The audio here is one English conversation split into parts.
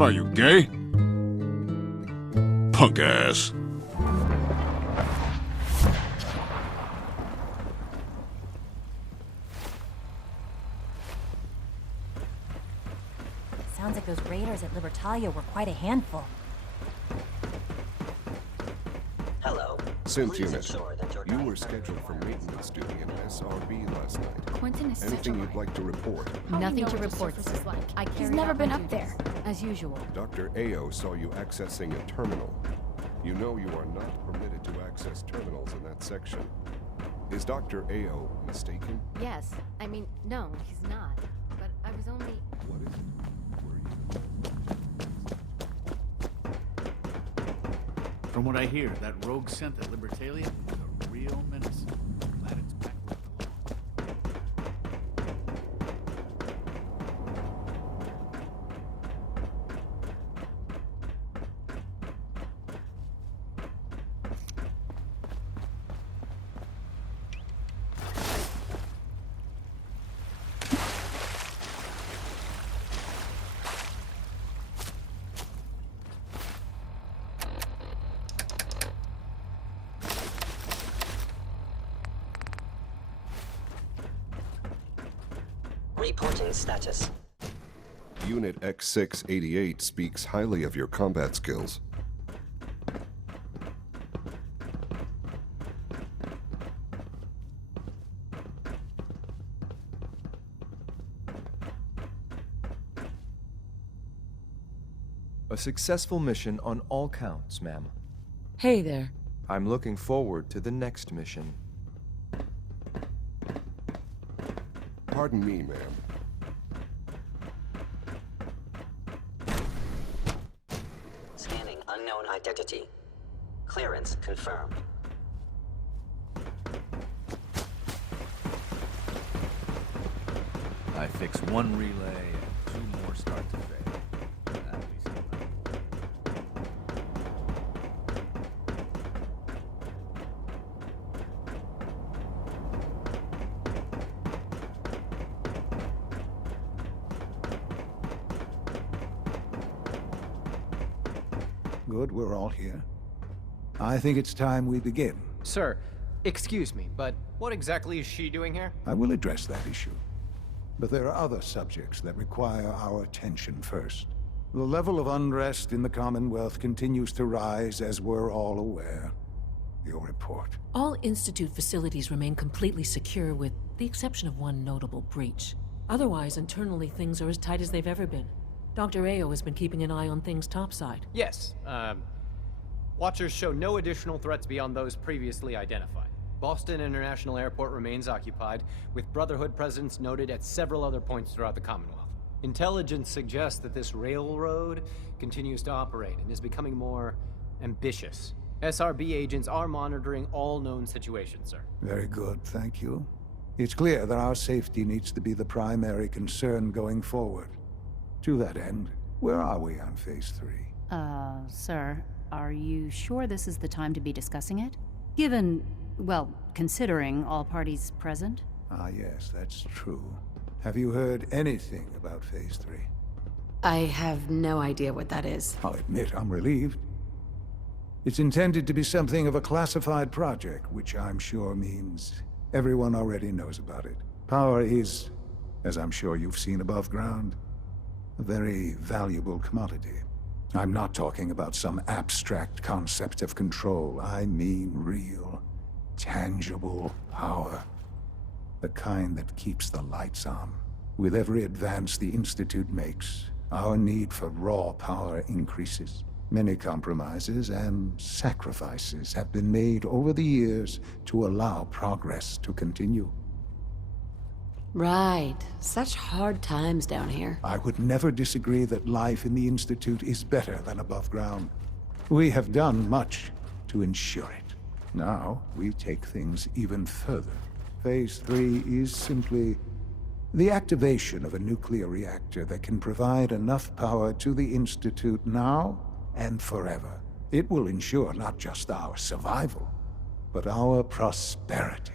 What are you, gay? Punk ass. Sounds like those raiders at Libertalia were quite a handful. Hello. Synth unit, you were scheduled for maintenance duty in SRB last night. Quentin is such a Anything you'd liar. like to report? Nothing to report, sir. He's never been up there, as usual. Dr. Ao saw you accessing a terminal. You know you are not permitted to access terminals in that section. Is Dr. Ao mistaken? Yes. I mean, no, he's not. But I was only... What is it? Were you... From what I hear, that rogue synth at Libertalia is a real menace. Glad it's back where it belongs. Reporting status. Unit X688 speaks highly of your combat skills. A successful mission on all counts, ma'am. Hey there. I'm looking forward to the next mission. Pardon me, ma'am. Scanning unknown identity. Clearance confirmed. I fix one relay and two more start to fail. At least Good, we're all here. I think it's time we begin. Sir, excuse me, but what exactly is she doing here? I will address that issue. But there are other subjects that require our attention first. The level of unrest in the Commonwealth continues to rise, as we're all aware. Your report. All Institute facilities remain completely secure with the exception of one notable breach. Otherwise, internally things are as tight as they've ever been. Dr. Ao has been keeping an eye on things topside. Yes, Watchers show no additional threats beyond those previously identified. Boston International Airport remains occupied, with Brotherhood presence noted at several other points throughout the Commonwealth. Intelligence suggests that this railroad continues to operate and is becoming more ambitious. SRB agents are monitoring all known situations, sir. Very good, thank you. It's clear that our safety needs to be the primary concern going forward. To that end, where are we on Phase 3? Sir, are you sure this is the time to be discussing it? Given, well, considering all parties present? Ah, yes, that's true. Have you heard anything about Phase 3? I have no idea what that is. I'll admit I'm relieved. It's intended to be something of a classified project, which I'm sure means everyone already knows about it. Power is, as I'm sure you've seen above ground, a very valuable commodity. I'm not talking about some abstract concept of control. I mean real, tangible power. The kind that keeps the lights on. With every advance the Institute makes, our need for raw power increases. Many compromises and sacrifices have been made over the years to allow progress to continue. Right. Such hard times down here. I would never disagree that life in the Institute is better than above ground. We have done much to ensure it. Now, we take things even further. Phase 3 is simply the activation of a nuclear reactor that can provide enough power to the Institute now and forever. It will ensure not just our survival, but our prosperity.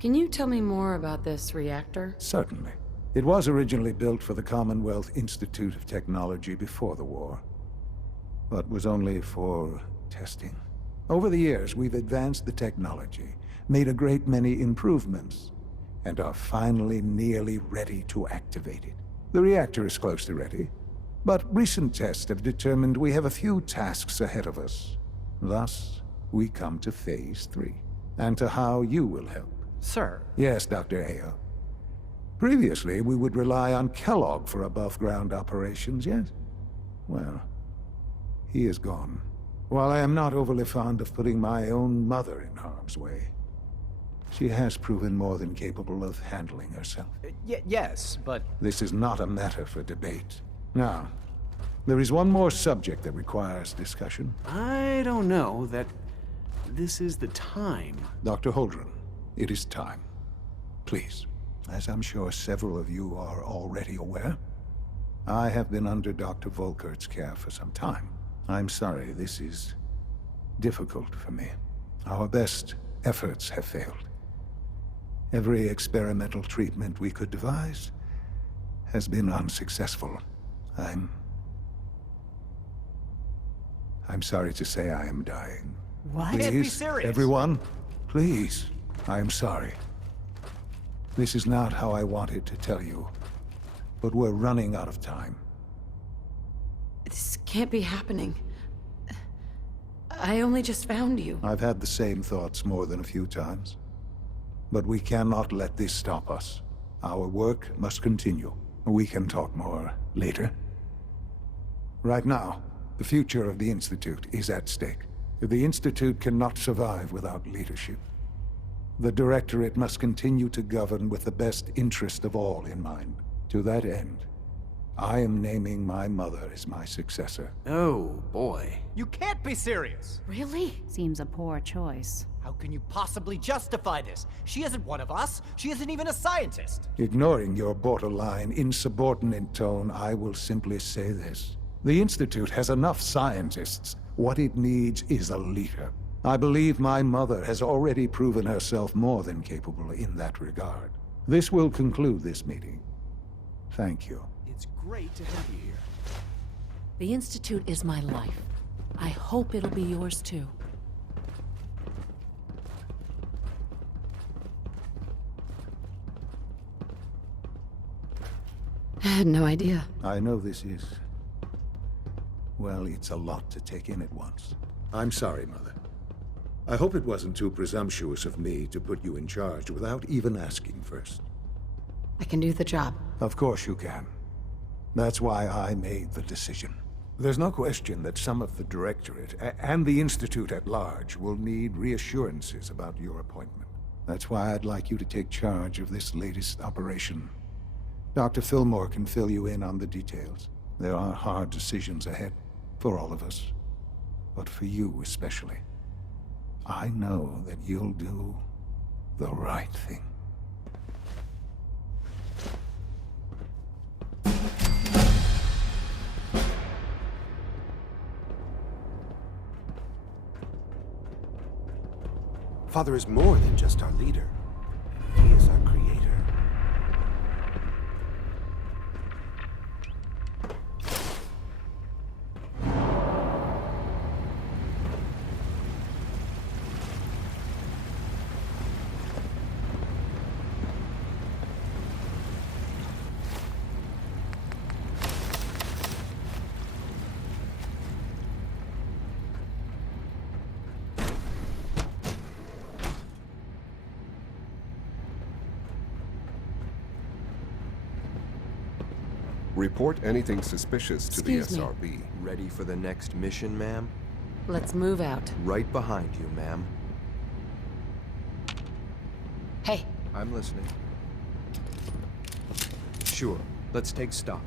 Can you tell me more about this reactor? Certainly. It was originally built for the Commonwealth Institute of Technology before the war, but was only for testing. Over the years, we've advanced the technology, made a great many improvements, and are finally nearly ready to activate it. The reactor is close to ready, but recent tests have determined we have a few tasks ahead of us. Thus, we come to Phase 3, and to how you will help. Sir. Yes, Dr. Ayo. Previously, we would rely on Kellogg for above-ground operations, yes? Well, he is gone. While I am not overly fond of putting my own mother in harm's way, she has proven more than capable of handling herself. Yes, but... This is not a matter for debate. Now, there is one more subject that requires discussion. I don't know that this is the time. Dr. Holdren, it is time. Please. As I'm sure several of you are already aware, I have been under Dr. Volkert's care for some time. I'm sorry, this is difficult for me. Our best efforts have failed. Every experimental treatment we could devise has been unsuccessful. I'm sorry to say I am dying. What? Please, Can't be serious. Everyone, please, I am sorry. This is not how I wanted to tell you, but we're running out of time. This can't be happening. I only just found you. I've had the same thoughts more than a few times. But we cannot let this stop us. Our work must continue. We can talk more later. Right now, the future of the Institute is at stake. The Institute cannot survive without leadership. The Directorate must continue to govern with the best interest of all in mind. To that end, I am naming my mother as my successor. Oh, boy. You can't be serious! Really? Seems a poor choice. How can you possibly justify this? She isn't one of us. She isn't even a scientist. Ignoring your borderline, insubordinate tone, I will simply say this. The Institute has enough scientists. What it needs is a leader. I believe my mother has already proven herself more than capable in that regard. This will conclude this meeting. Thank you. It's great to have you here. The Institute is my life. I hope it'll be yours too. I had no idea. I know this is... well, it's a lot to take in at once. I'm sorry, Mother. I hope it wasn't too presumptuous of me to put you in charge without even asking first. I can do the job. Of course you can. That's why I made the decision. There's no question that some of the Directorate and the Institute at large will need reassurances about your appointment. That's why I'd like you to take charge of this latest operation. Dr. Fillmore can fill you in on the details. There are hard decisions ahead, for all of us. But for you especially. I know that you'll do the right thing. Father is more than just our leader. He is our creator. Report anything suspicious to the Excuse me. SRB. Ready for the next mission, ma'am? Let's move out. Right behind you, ma'am. Hey, I'm listening. Sure, let's take stock.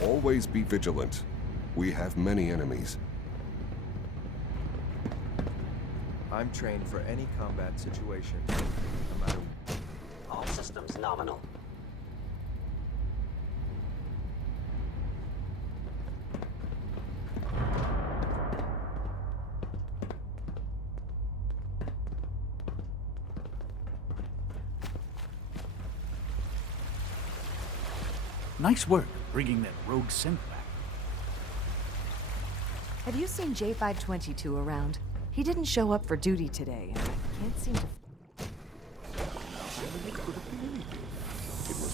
Always be vigilant. We have many enemies. I'm trained for any combat situation, no matter... All systems nominal. Nice work bringing that rogue synth back. Have you seen J522 around? He didn't show up for duty today, and I can't seem to...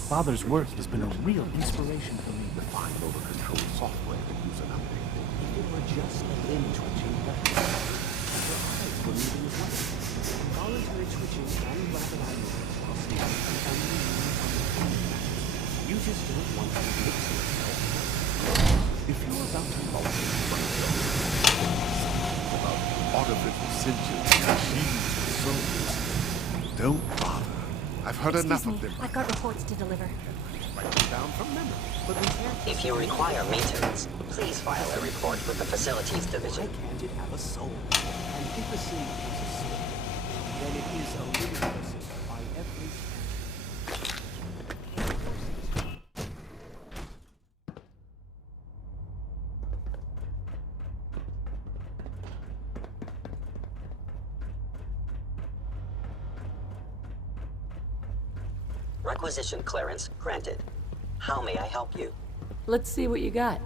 Father's work has been a real inspiration for me. The find over control software to use an update. If it were just a limb twitching button, your eyes were moving as well. Voluntary twitching and rapid eye movements while standing can only mean you just don't want to mix yourself. If you're about to fall about artificial sentience machines and soldiers, don't bother. I've heard enough of them. I've got reports to deliver. Write them down from memory. But we can't... If you require maintenance, please file a report with the Facilities Division. Why can't it have a soul? And if a thing has a soul, then it is a living person by every... Requisition clearance granted. How may I help you? Let's see what you got.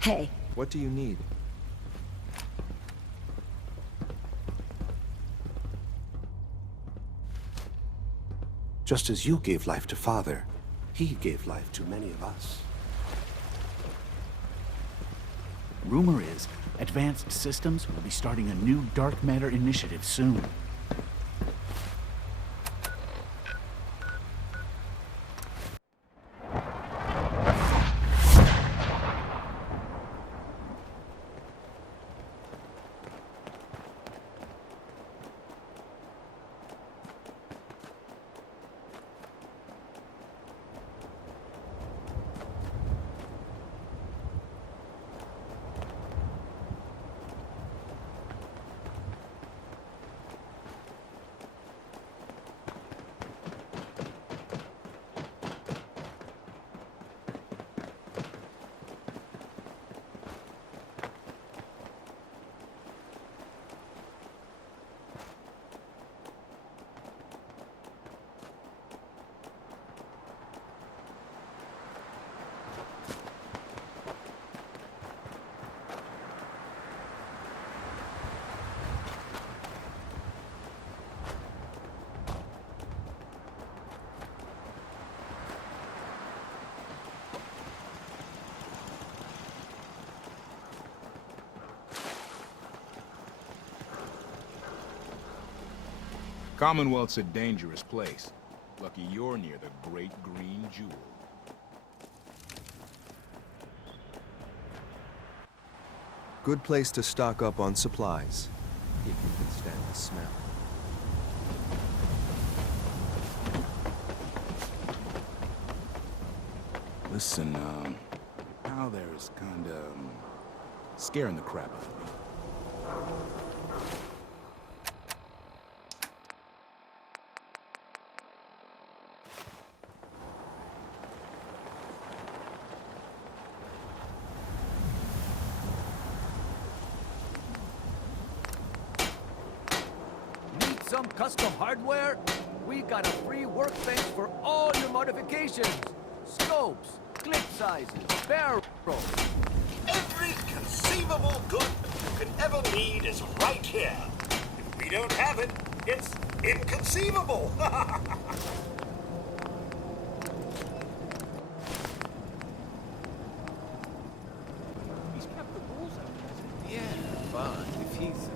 Hey. What do you need? Just as you gave life to Father, he gave life to many of us. Rumor is, Advanced Systems will be starting a new dark matter initiative soon. Commonwealth's a dangerous place. Lucky you're near the Great Green Jewel. Good place to stock up on supplies, if you can stand the smell. Listen, now there's kinda, scaring the crap out of me. Some custom hardware? We got a free workbench for all your modifications. Scopes, clip sizes, barrels. Every conceivable good you can ever need is right here. If we don't have it, it's inconceivable. He's kept the rules out, hasn't he? Yeah, but if he's...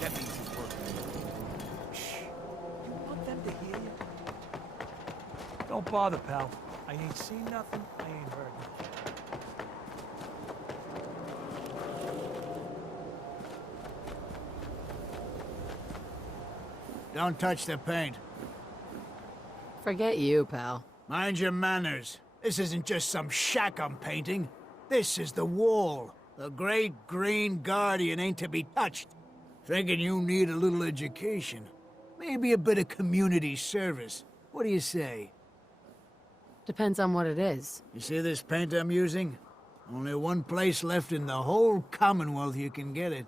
that means he's working. Shh. You want them to hear you? Don't bother, pal. I ain't seen nothing, I ain't heard nothing. Don't touch the paint. Forget you, pal. Mind your manners. This isn't just some shack I'm painting. This is the wall. The great green guardian ain't to be touched. Thinking you need a little education. Maybe a bit of community service. What do you say? Depends on what it is. You see this paint I'm using? Only one place left in the whole Commonwealth you can get it.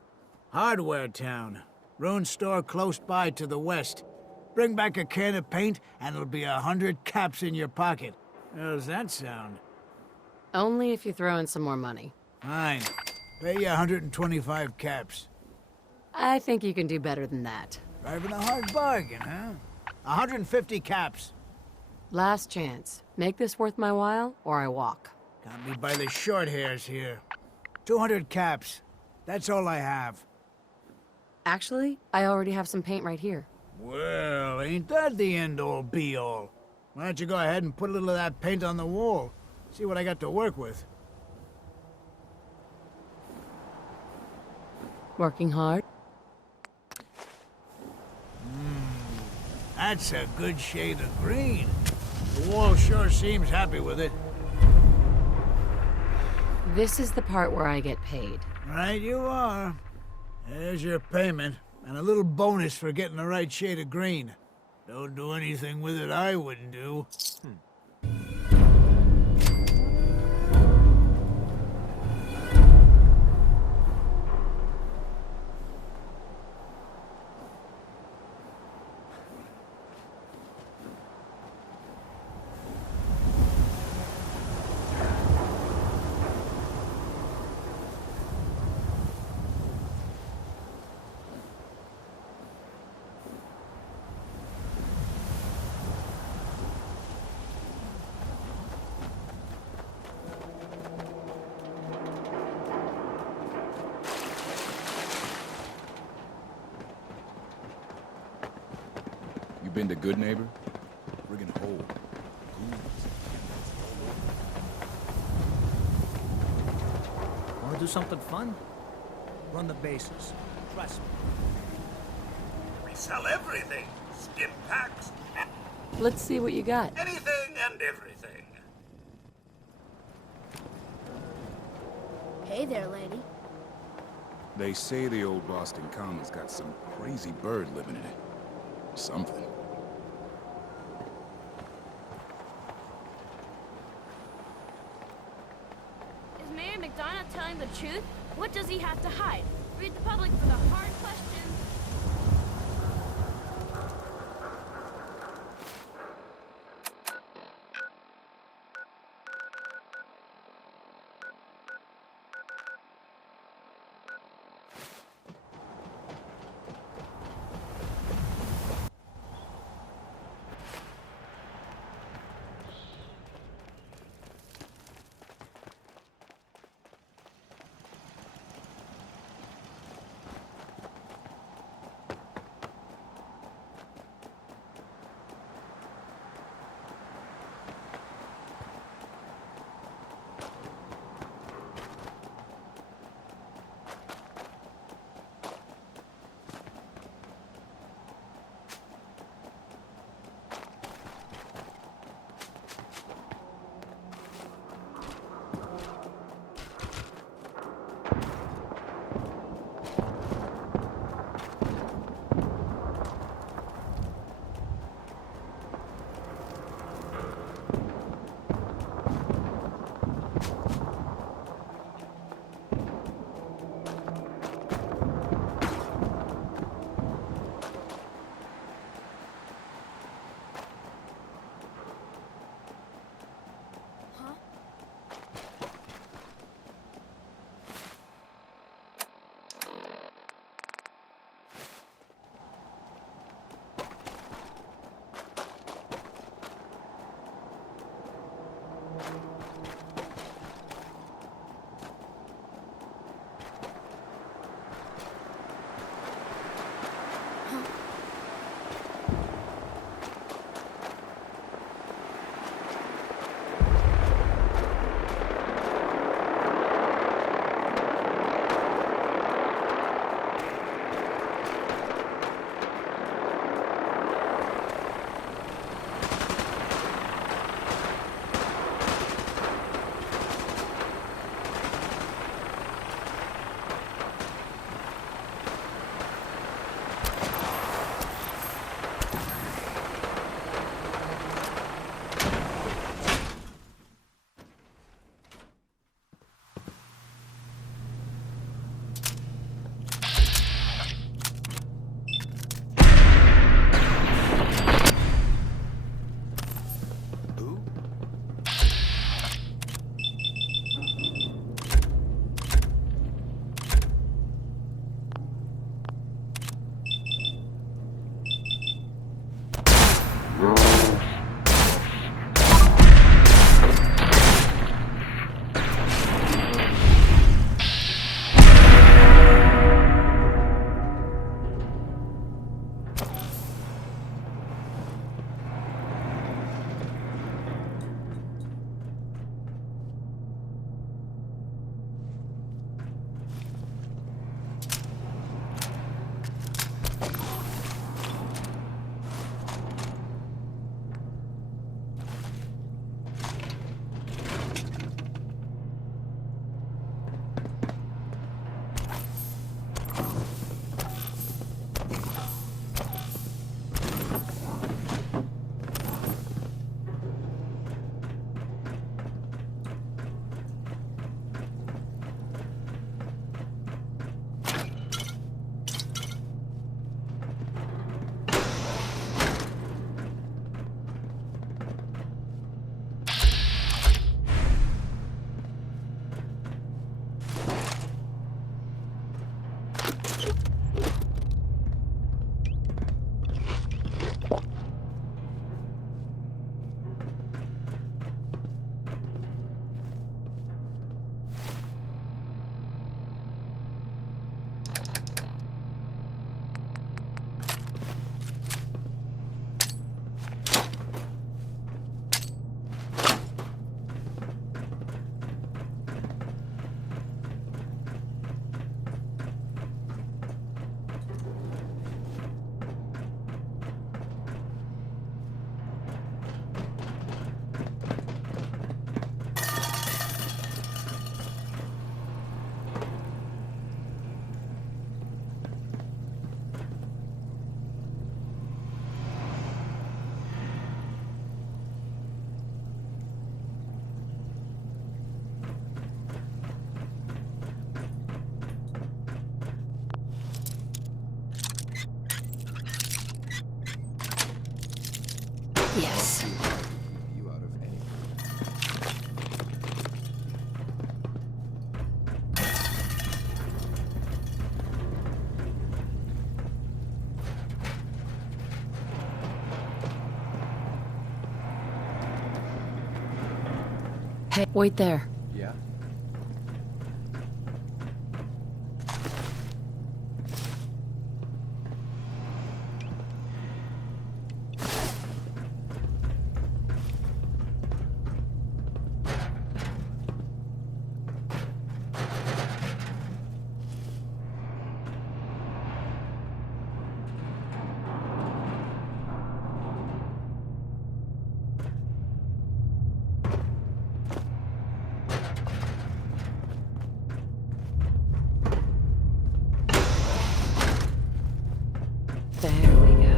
Hardware Town. Ruin store close by to the west. Bring back a can of paint and it'll be 100 caps in your pocket. How's that sound? Only if you throw in some more money. Fine. Pay you 125 caps. I think you can do better than that. Driving a hard bargain, huh? 150 caps. Last chance. Make this worth my while, or I walk. Got me by the short hairs here. 200 caps. That's all I have. Actually, I already have some paint right here. Well, ain't that the end-all, be-all? Why don't you go ahead and put a little of that paint on the wall? See what I got to work with. Working hard? That's a good shade of green. The wall sure seems happy with it. This is the part where I get paid. Right you are. There's your payment, and a little bonus for getting the right shade of green. Don't do anything with it I wouldn't do. Been to Good Neighbor? Friggin' hole. Want to do something fun? Run the bases. Trust me. We sell everything. Stim packs. Let's see what you got. Anything and everything. Hey there, lady. They say the old Boston Common's got some crazy bird living in it. Something. Is Mayor McDonough telling the truth? What does he have to hide? Read the public for the hard questions. Yes. You out of any. Hey, wait there. Yeah? There we go.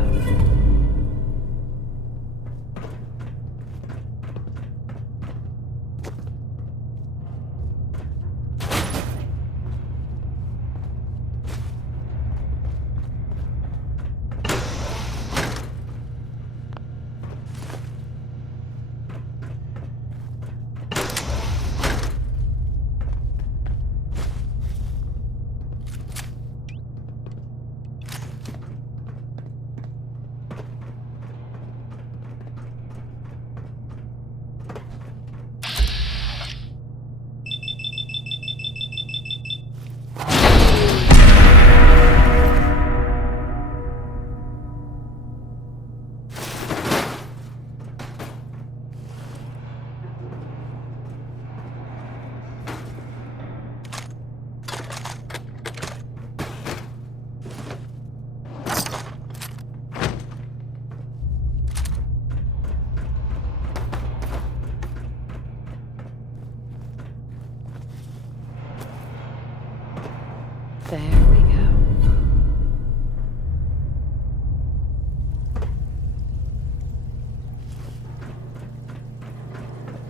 There we go.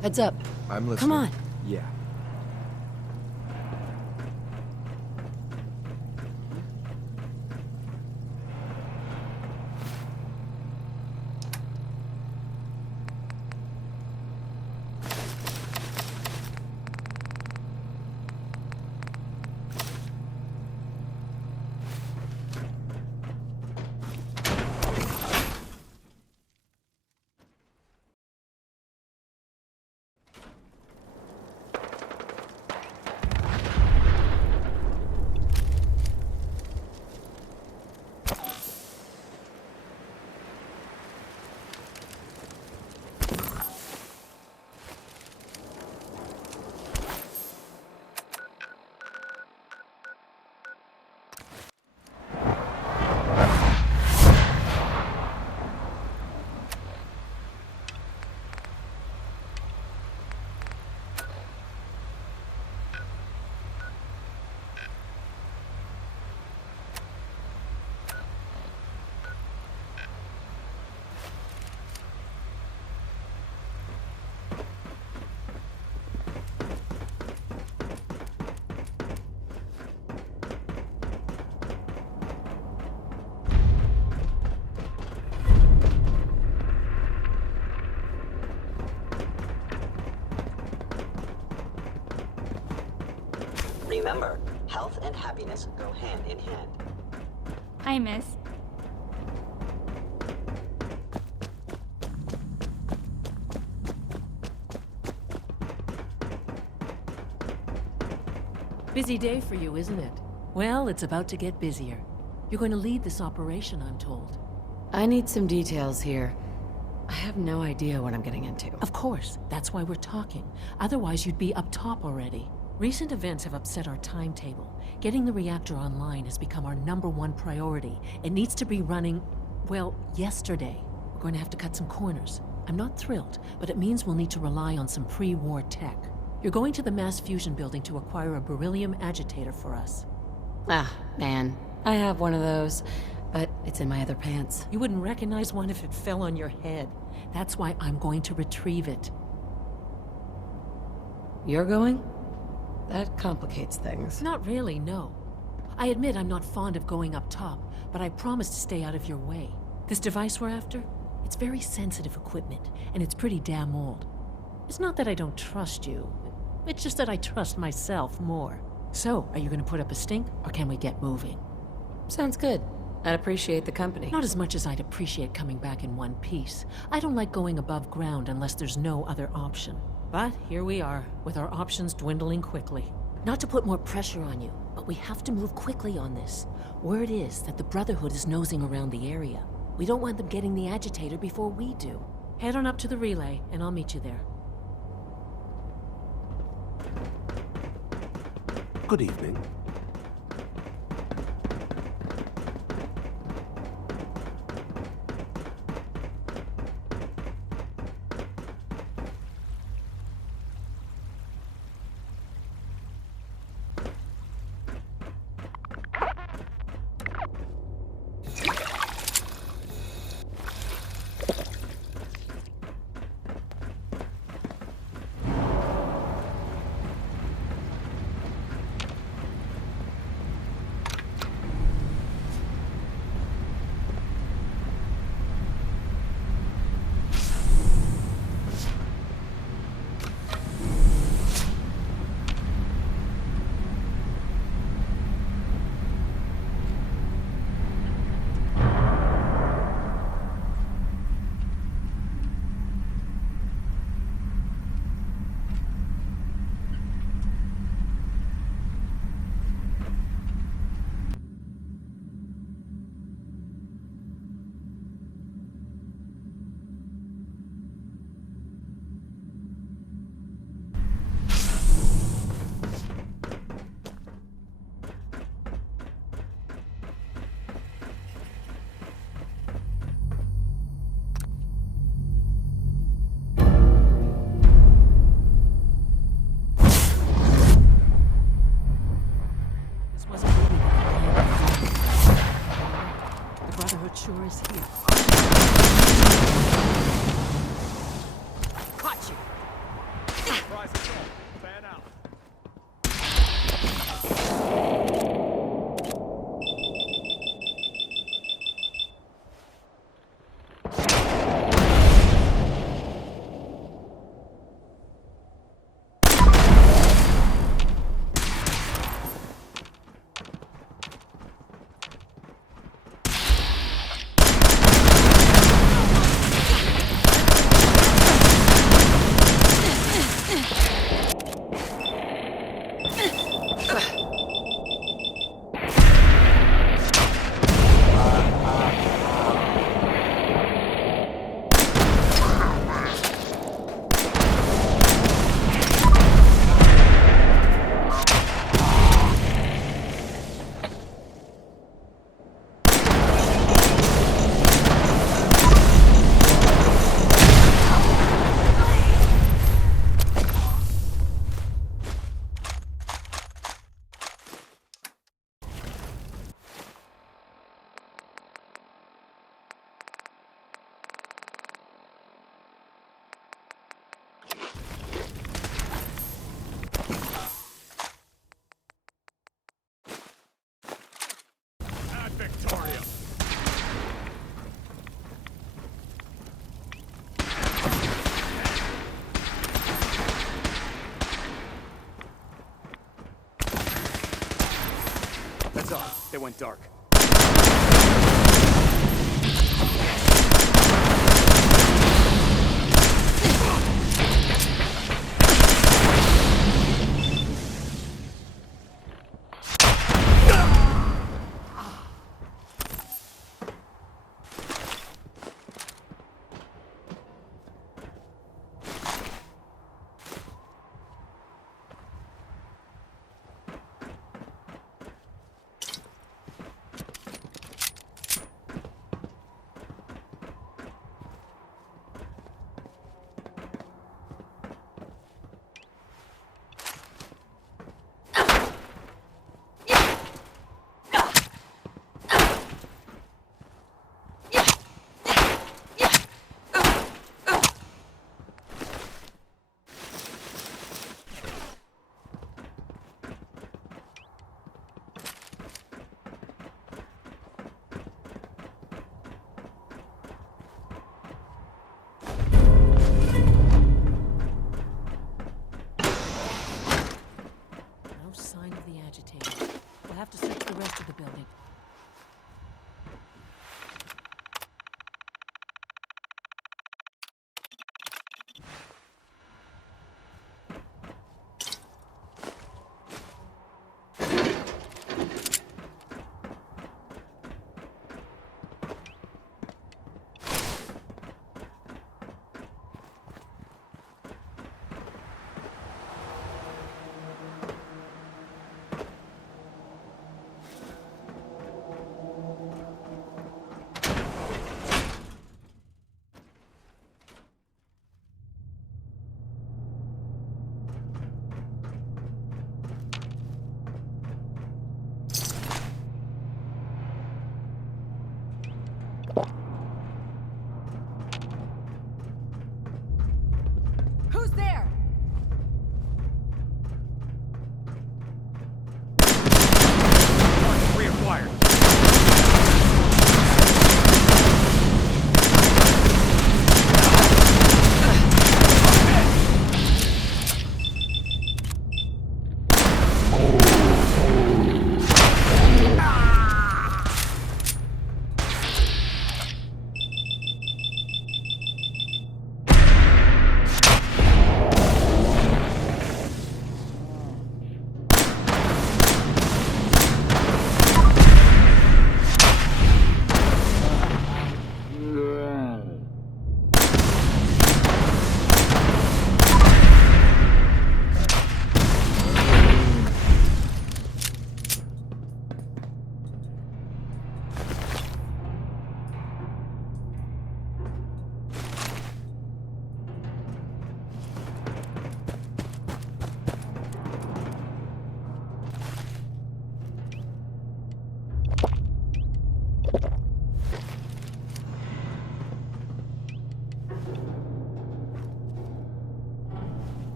Heads up. I'm listening. Come on. Yeah. Remember, health and happiness go hand in hand. Hi, miss. Busy day for you, isn't it? Well, it's about to get busier. You're going to lead this operation, I'm told. I need some details here. I have no idea what I'm getting into. Of course, that's why we're talking. Otherwise, you'd be up top already. Recent events have upset our timetable. Getting the reactor online has become our #1 priority. It needs to be running, well, yesterday. We're going to have to cut some corners. I'm not thrilled, but it means we'll need to rely on some pre-war tech. You're going to the mass fusion building to acquire a beryllium agitator for us. Ah, man. I have one of those, but it's in my other pants. You wouldn't recognize one if it fell on your head. That's why I'm going to retrieve it. You're going? That complicates things. Not really, no. I admit I'm not fond of going up top, but I promise to stay out of your way. This device we're after? It's very sensitive equipment, and it's pretty damn old. It's not that I don't trust you. It's just that I trust myself more. So, are you going to put up a stink, or can we get moving? Sounds good. I'd appreciate the company. Not as much as I'd appreciate coming back in one piece. I don't like going above ground unless there's no other option. But here we are, with our options dwindling quickly. Not to put more pressure on you, but we have to move quickly on this. Word is that the Brotherhood is nosing around the area. We don't want them getting the agitator before we do. Head on up to the relay, and I'll meet you there. Good evening. Sure is here. Caught you. Surprise assault. Fan out. That's all. They went dark. Sign of the agitator. We'll have to search the rest of the building. Who's there? Reacquired.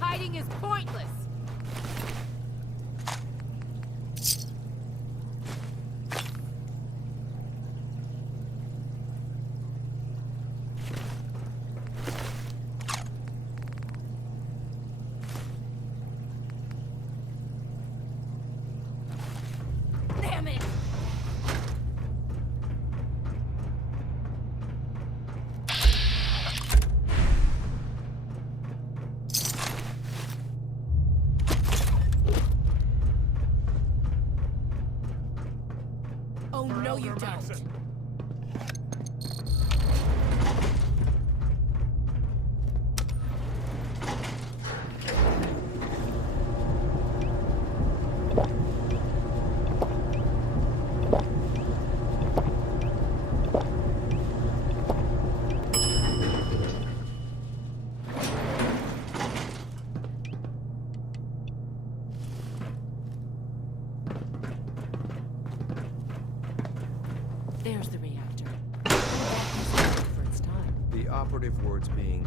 Hiding is pointless. Damn it! Oh, no you don't. operative words being...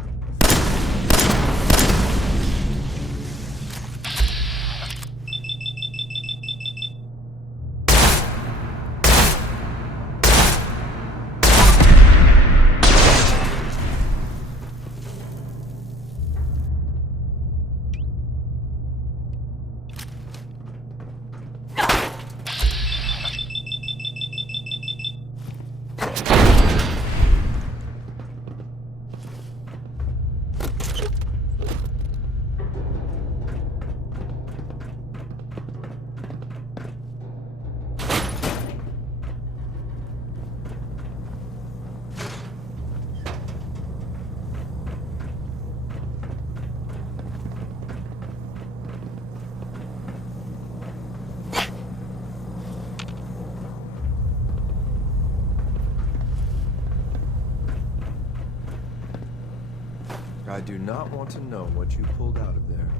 I do not want to know what you pulled out of there.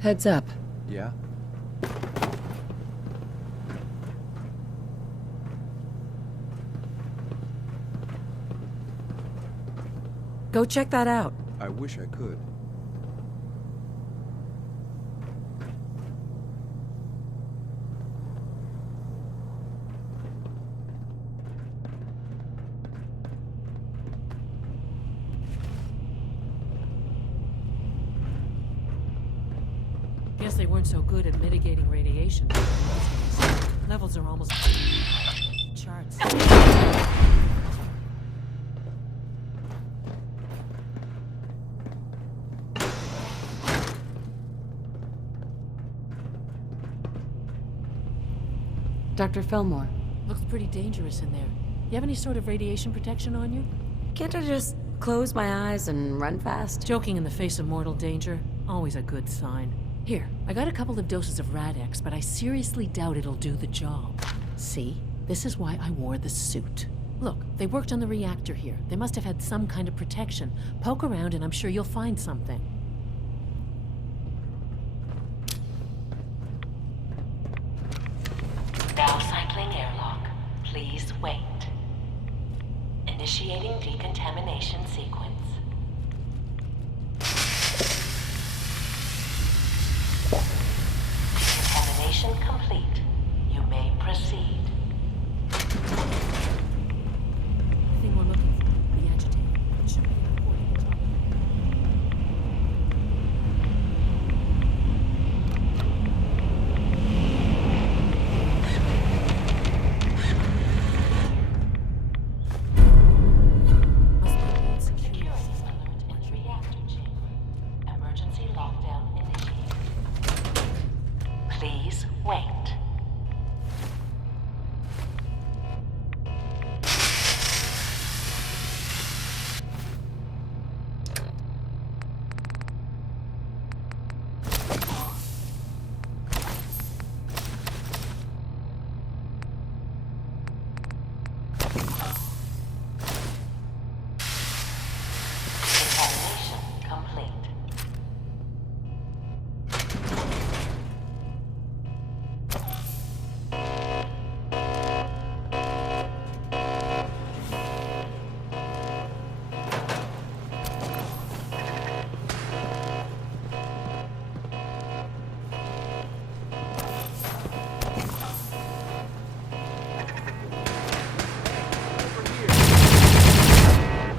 Heads up. Yeah? Go check that out. I wish I could. Guess they weren't so good at mitigating radiation. Levels are almost charts. Dr. Fillmore. Looks pretty dangerous in there. You have any sort of radiation protection on you? Can't I just close my eyes and run fast? Joking in the face of mortal danger, always a good sign. Here, I got a couple of doses of Rad-X, but I seriously doubt it'll do the job. See? This is why I wore the suit. Look, they worked on the reactor here. They must have had some kind of protection. Poke around and I'm sure you'll find something. Now cycling airlock. Please wait. Initiating decontamination sequence. Decontamination complete. You may proceed. The thing we're looking for, the agitator. It should be recording the top. Please wait. Decontamination complete.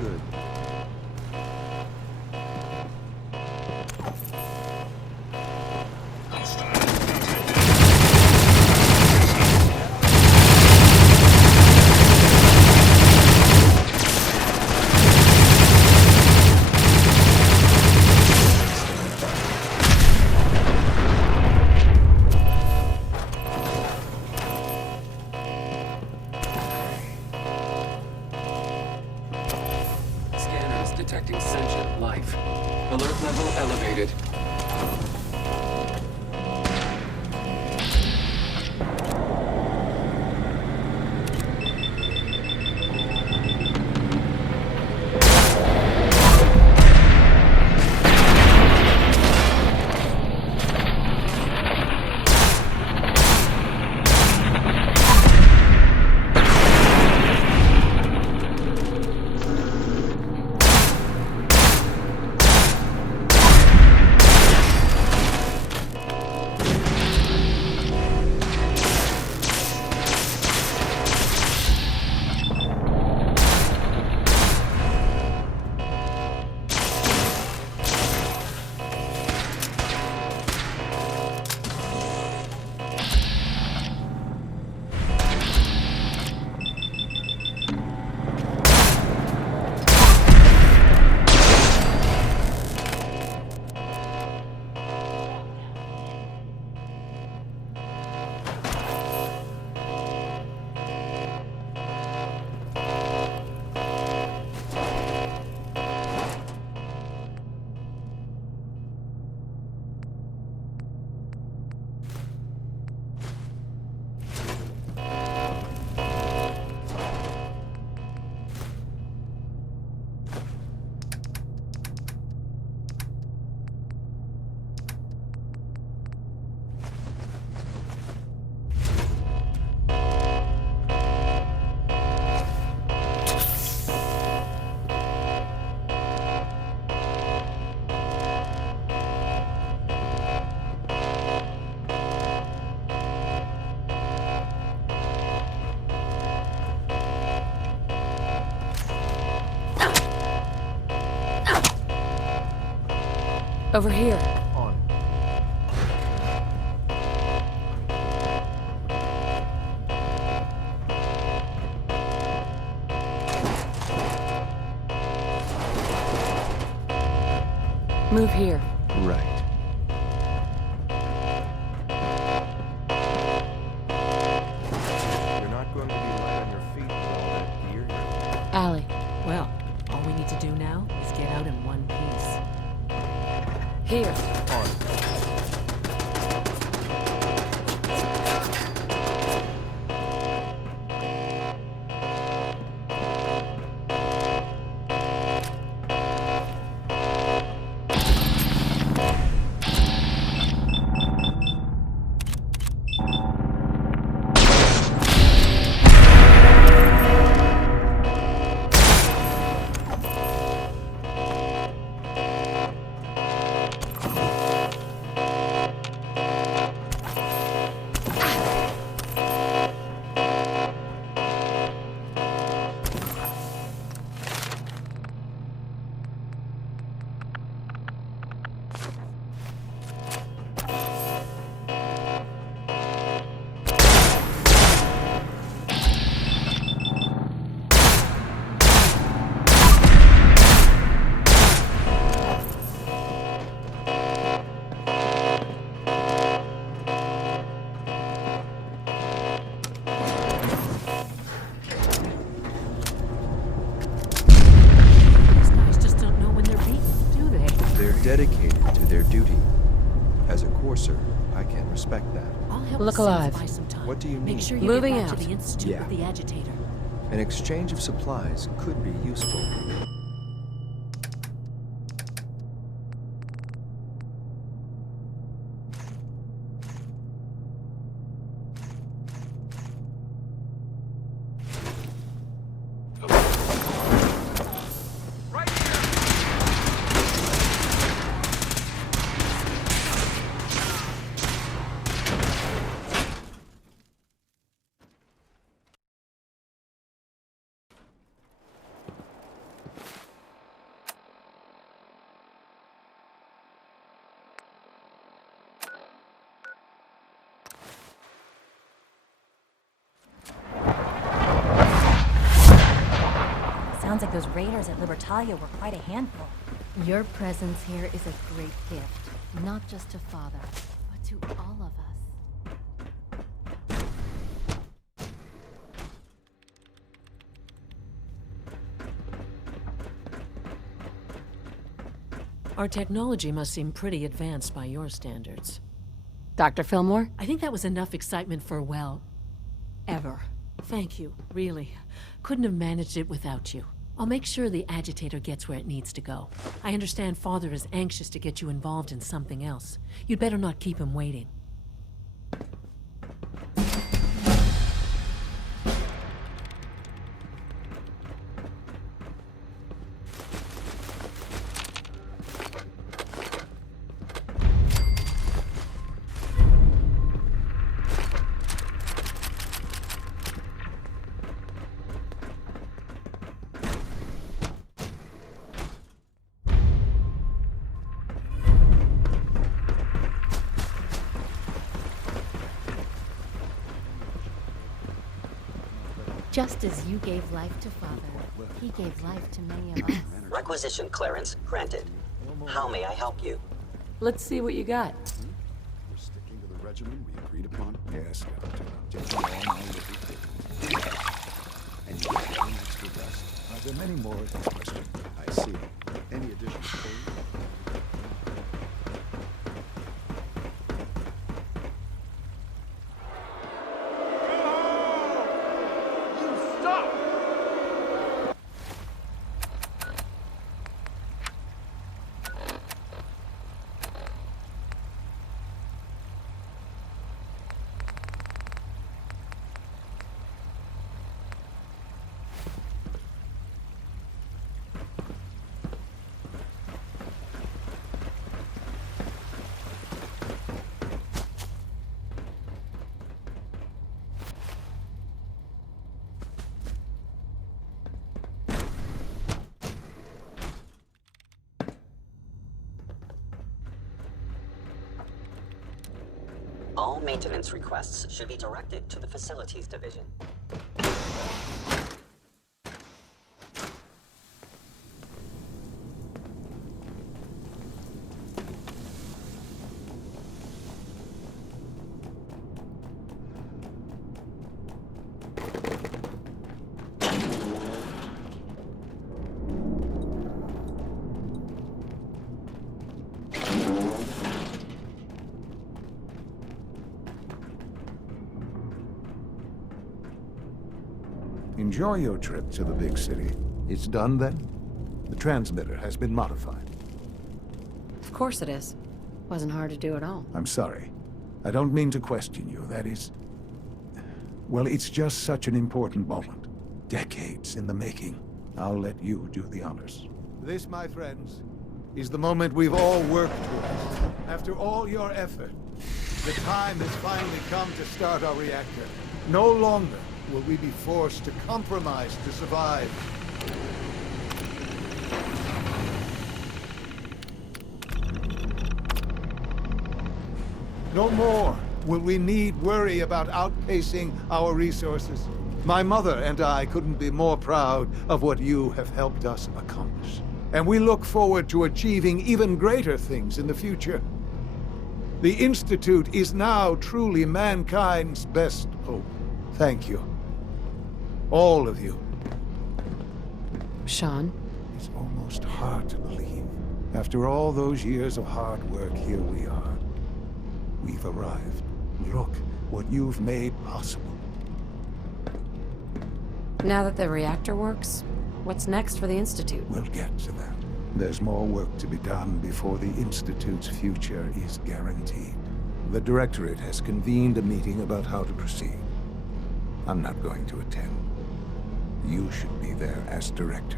Good. Scanners detecting sentient life. Alert level elevated. Over here. On. Move here. Right. You're not going to be light on your feet with all that gear here. Allie. Well, all we need to do now is get out in one piece. Here. On. Dedicated to their duty. As a courser, I can respect that. I'll help Look the Sims alive. buy some time. What do you mean? Make sure you Moving get back out. to the Institute Yeah. with the agitator. An exchange of supplies could be useful. Sounds like those raiders at Libertalia were quite a handful. Your presence here is a great gift, not just to Father, but to all of us. Our technology must seem pretty advanced by your standards. Dr. Fillmore? I think that was enough excitement for, well, ever. Thank you, really. Couldn't have managed it without you. I'll make sure the agitator gets where it needs to go. I understand Father is anxious to get you involved in something else. You'd better not keep him waiting. Just as you gave life to Father, he gave life to many of us. Requisition clearance granted. How may I help you? Let's see what you got. We're sticking to the regimen we agreed upon? Yes, Taking all my little and you get one extra rest. Are there many more? Question. I see. Any additional pay? All maintenance requests should be directed to the Facilities Division. Enjoy your trip to the big city. It's done then? The transmitter has been modified. Of course it is. Wasn't hard to do at all. I'm sorry. I don't mean to question you. That is... Well, it's just such an important moment. Decades in the making. I'll let you do the honors. This, my friends, is the moment we've all worked towards. After all your effort, the time has finally come to start our reactor. No longer will we be forced to compromise to survive. No more will we need worry about outpacing our resources. My mother and I couldn't be more proud of what you have helped us accomplish. And we look forward to achieving even greater things in the future. The Institute is now truly mankind's best hope. Thank you. All of you. Sean? It's almost hard to believe. After all those years of hard work, here we are. We've arrived. Look what you've made possible. Now that the reactor works, what's next for the Institute? We'll get to that. There's more work to be done before the Institute's future is guaranteed. The Directorate has convened a meeting about how to proceed. I'm not going to attend. You should be there as Director.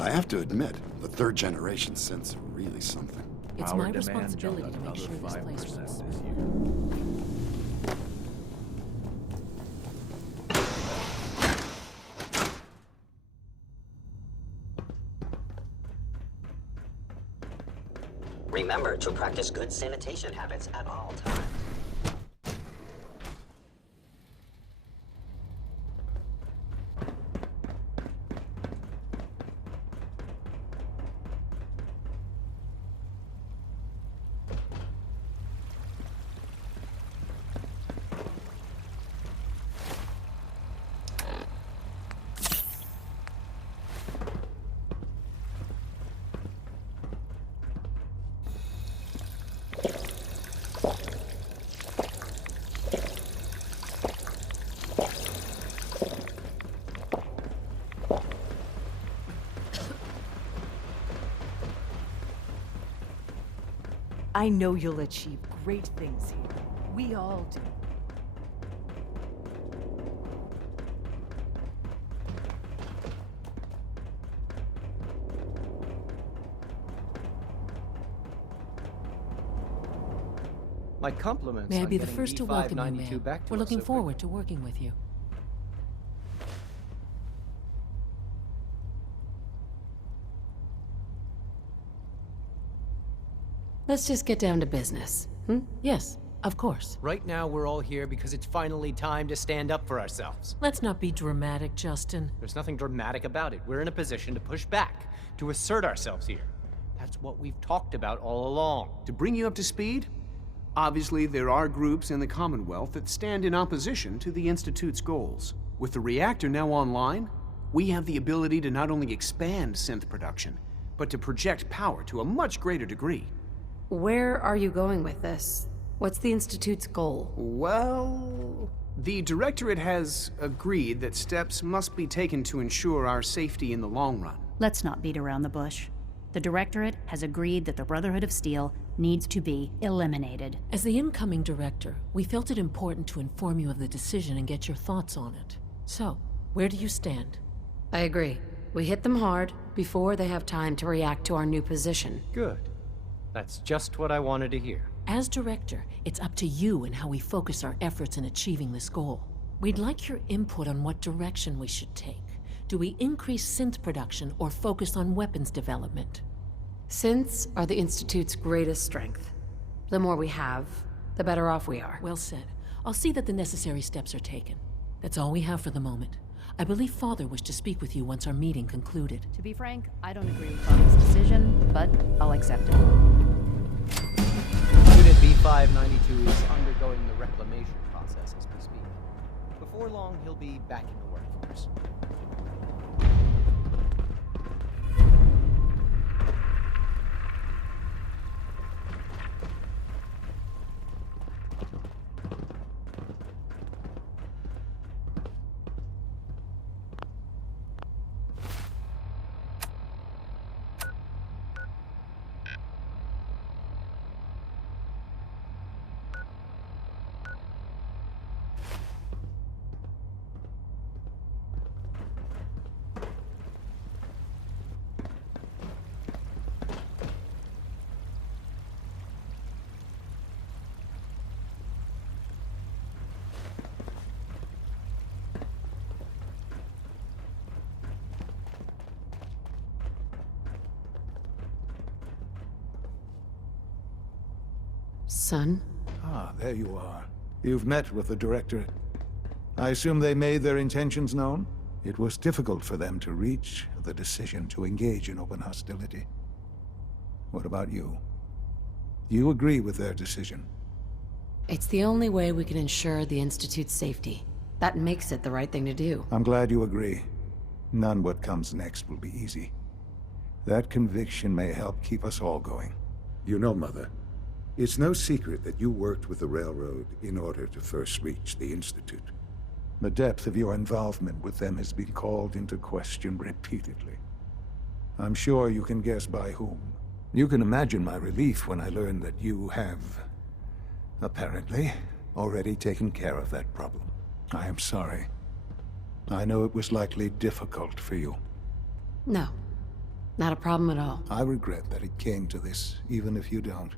I have to admit, the third generation synths are really something. It's my responsibility to make sure this place runs smoothly. Remember to practice good sanitation habits at all times. I know you'll achieve great things here. We all do. My compliments. May I on be the getting first to welcome you, B592 ma'am. back to We're us looking so forward to working with you. Let's just get down to business. Yes, of course. Right now, we're all here because it's finally time to stand up for ourselves. Let's not be dramatic, Justin. There's nothing dramatic about it. We're in a position to push back, to assert ourselves here. That's what we've talked about all along. To bring you up to speed, obviously there are groups in the Commonwealth that stand in opposition to the Institute's goals. With the reactor now online, we have the ability to not only expand synth production, but to project power to a much greater degree. Where are you going with this? What's the Institute's goal? Well, the Directorate has agreed that steps must be taken to ensure our safety in the long run. Let's not beat around the bush. The Directorate has agreed that the Brotherhood of Steel needs to be eliminated. As the incoming director, we felt it important to inform you of the decision and get your thoughts on it. So, where do you stand? I agree. We hit them hard before they have time to react to our new position. Good. That's just what I wanted to hear. As director, it's up to you and how we focus our efforts in achieving this goal. We'd like your input on what direction we should take. Do we increase synth production or focus on weapons development? Synths are the Institute's greatest strength. The more we have, the better off we are. Well said. I'll see that the necessary steps are taken. That's all we have for the moment. I believe Father wished to speak with you once our meeting concluded. To be frank, I don't agree with Father's decision, but I'll accept it. Unit B592 is undergoing the reclamation process as we speak. Before long, he'll be back in the workforce. Son? Ah, there you are. You've met with the Directorate. I assume they made their intentions known? It was difficult for them to reach the decision to engage in open hostility. What about you? Do you agree with their decision? It's the only way we can ensure the Institute's safety. That makes it the right thing to do. I'm glad you agree. None what comes next will be easy. That conviction may help keep us all going. You know, Mother, it's no secret that you worked with the Railroad in order to first reach the Institute. The depth of your involvement with them has been called into question repeatedly. I'm sure you can guess by whom. You can imagine my relief when I learned that you have, apparently, already taken care of that problem. I am sorry. I know it was likely difficult for you. No, not a problem at all. I regret that it came to this, even if you don't.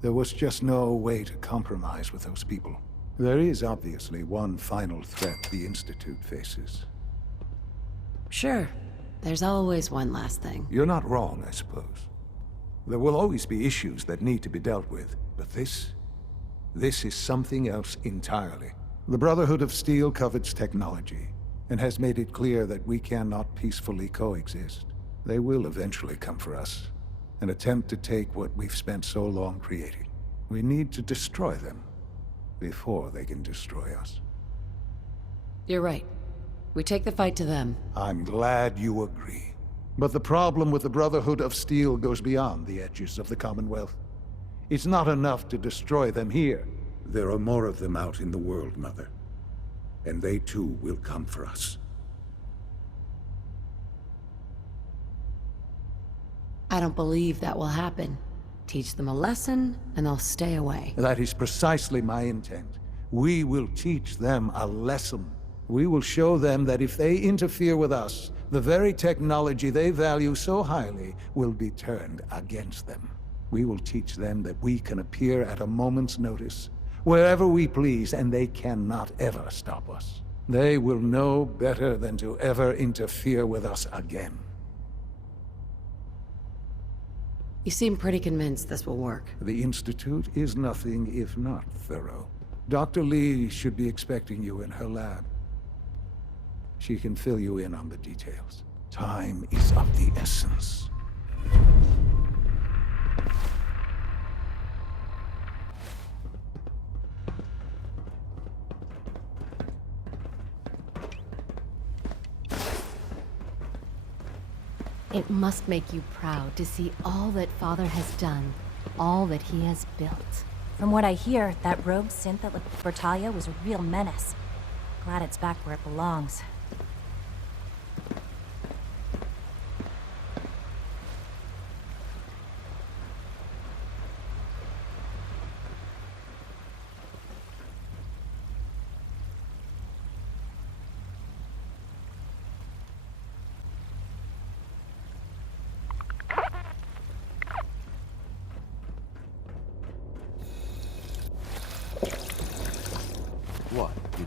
There was just no way to compromise with those people. There is obviously one final threat the Institute faces. Sure. There's always one last thing. You're not wrong, I suppose. There will always be issues that need to be dealt with, but this is something else entirely. The Brotherhood of Steel covets technology, and has made it clear that we cannot peacefully coexist. They will eventually come for us, and attempt to take what we've spent so long creating. We need to destroy them before they can destroy us. You're right. We take the fight to them. I'm glad you agree. But the problem with the Brotherhood of Steel goes beyond the edges of the Commonwealth. It's not enough to destroy them here. There are more of them out in the world, Mother. And they too will come for us. I don't believe that will happen. Teach them a lesson, and they'll stay away. That is precisely my intent. We will teach them a lesson. We will show them that if they interfere with us, the very technology they value so highly will be turned against them. We will teach them that we can appear at a moment's notice, wherever we please, and they cannot ever stop us. They will know better than to ever interfere with us again. You seem pretty convinced this will work. The Institute is nothing if not thorough. Dr. Lee should be expecting you in her lab. She can fill you in on the details. Time is of the essence. It must make you proud to see all that Father has done, all that he has built. From what I hear, that rogue synth at Libertalia was a real menace. Glad it's back where it belongs.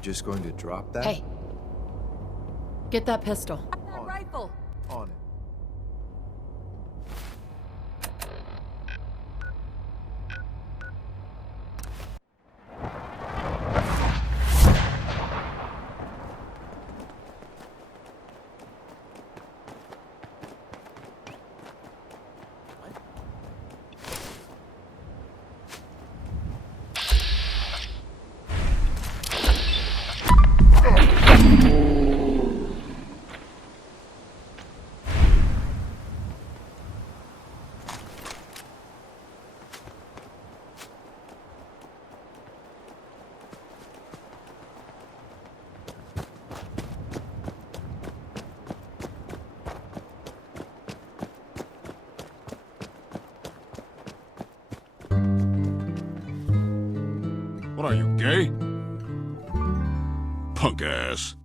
just going to drop that? Hey. Get that pistol. That rifle! On it. What are you, gay? Punk ass.